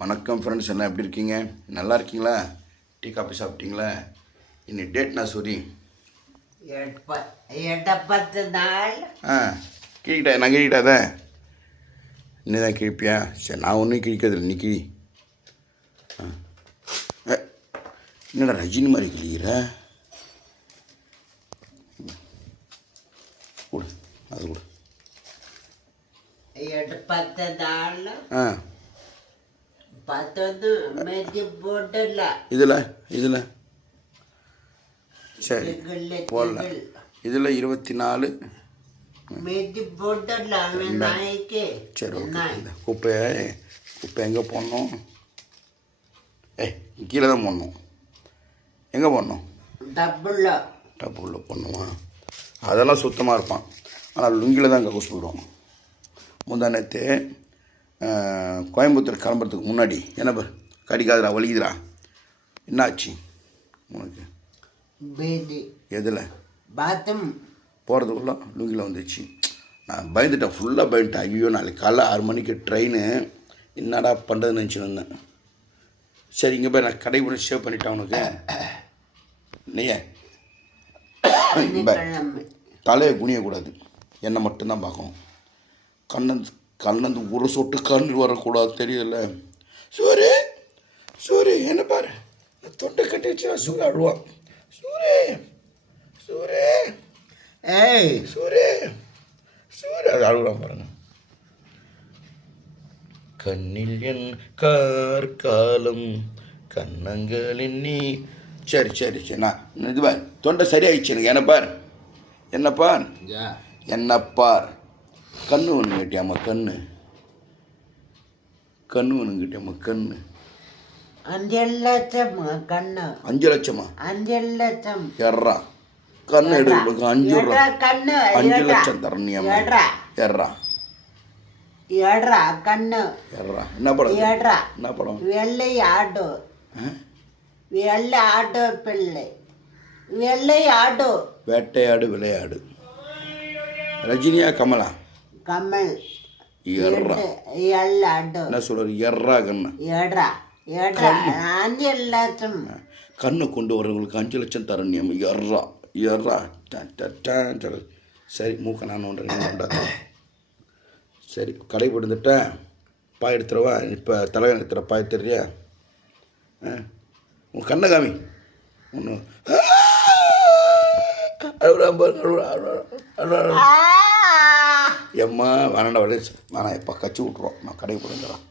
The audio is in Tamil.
வணக்கம் ஃப்ரெண்ட்ஸ், எல்லாம் எப்படி இருக்கீங்க? நல்லா இருக்கீங்களா? டீ காஃபி சாப்பிட்டீங்களா? இன்னைக்கு டேட் நான் சொல்லி கிழிக்கிட்டா நான் கிழிக்கிட்டாத இன்னும் தான் கிழிப்பியா? சரி, நான் ஒன்றும் கிழிக்கிறதில்ல, நீ கிழி. என்னடா ரஜினி மாதிரி கிழிக்கிற? கூட அது கூட இதில் சரி போடல. இதில் 24 சரி, ஓகே. குப்பை எங்கே போடணும்? கீழே தான் போடணும். எங்கே போடணும்? டப்புள்ள போடணுமா? அதெல்லாம் சுத்தமாக இருப்பான். ஆனால் லுங்கியில் தான் அங்கே கொசு விடுவோம். முந்தா நேற்று கோயம்புத்தூர் கிளம்புறதுக்கு முன்னாடி என்ன கடிக்காதரா, வலிக்குதுரா, என்ன ஆச்சு உனக்கு? எதில் பாத்ரூம் போகிறதுக்குள்ள லுங்கியில் வந்துச்சு. நான் பயந்துட்டேன், ஃபுல்லாக பயந்துட்டேன். ஐயோ, நாளைக்கு காலைல 6 மணிக்கு ட்ரெயின், என்னடா பண்ணுறதுன்னு நினச்சி வந்தேன். சரி, இங்கே போய் நான் கடை பண்ணி சேவ் பண்ணிட்டேன் உனக்கு. நீயே தலையை குனியக்கூடாது, என்னை மட்டும்தான் பார்க்கணும். கண்ணந்து ஒரு சொட்டு கண்ணு வரக்கூடாது, தெரியல. சூரு சூரு என்ன பாரு, தொண்டை கட்டி வச்சு சூரிய அழுவான். சூரு சூரு ஏய் சூரு சூரிய அது அழுவான் பாருங்க. கண்ணில் என் கார்காலம் கண்ணங்களின் நீ. சரி சரி சரி, நான் இது பார், தொண்டை சரியாயிடுச்சு எனக்கு. என்னப்பார் கண்ணு ஒன்று கேட்டியாம்மா? கண்ணு ஒன்று கேட்டியாம்மா? 5 லட்சம் கண்ணு. 5 லட்சமா? 5 லட்சம் எர்றா கண்ணு எடுக்க 5 லட்சம் தரணியாம்மா. எர்றா கண்ணு. என்ன படம்? என்ன படம்? வெள்ளை ஆட்டோ பிள்ளை. வெள்ளை ஆட்டோ. வேட்டையாடு விளையாடு. ரஜினியா கமலா? கமல். எர்றா என்ன சொல்றாரு? எர்றா கண்ணு. 5 லட்சம் கண்ணை கொண்டு வரவங்களுக்கு 5 லட்சம் தரணியாம்மா. எர்றா சரி, மூக்க நான் ஒன்றாது. சரி, கடை போட்டுட்டேன். பாய் எடுத்துருவா. இப்போ தலைவன் எடுத்துற பாய் தெரியா? உன் கண்ணை காமி. ஒன்று எம்மா வேணாண்டா, வேணாம் எப்போ கச்சி விட்ருவோம். நான் கடை போட்டுங்கிறான்.